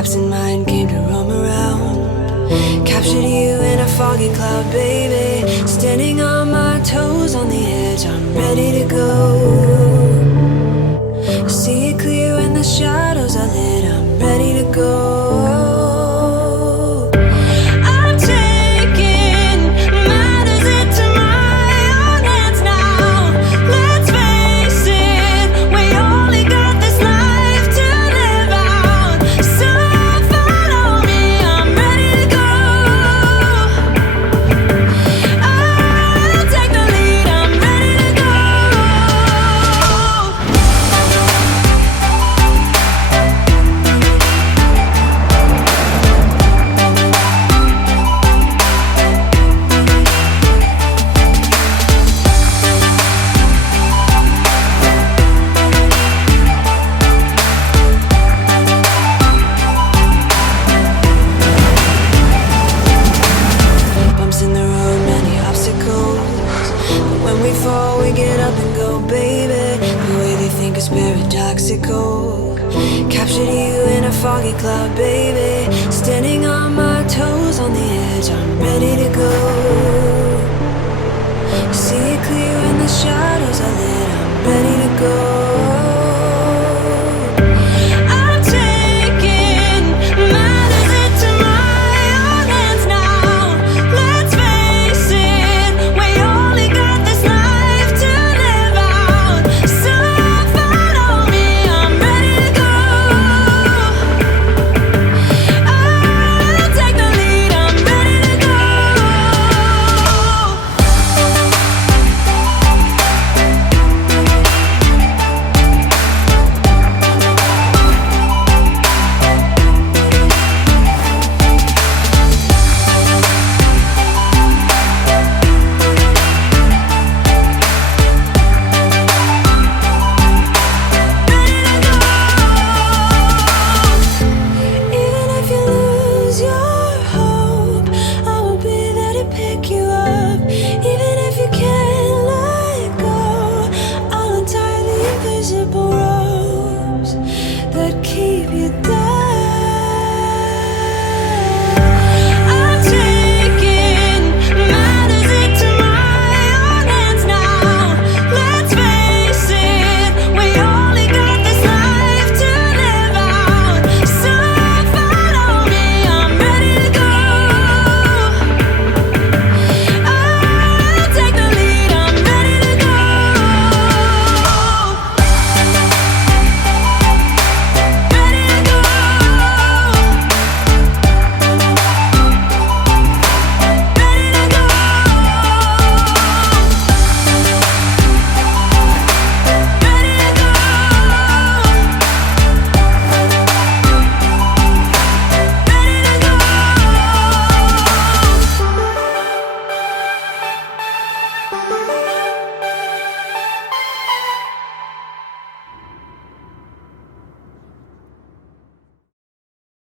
absent mind came to roam around. Captured you in a foggy cloud, baby. Standing on my toes on the edge, I'm ready to go. I see it clear when the shadows are lit, I'm ready to go. Captured you in a foggy cloud, baby. Standing on my toes on the edge, I'm ready to go. See it clear when the shadows are lit, I'm ready to go.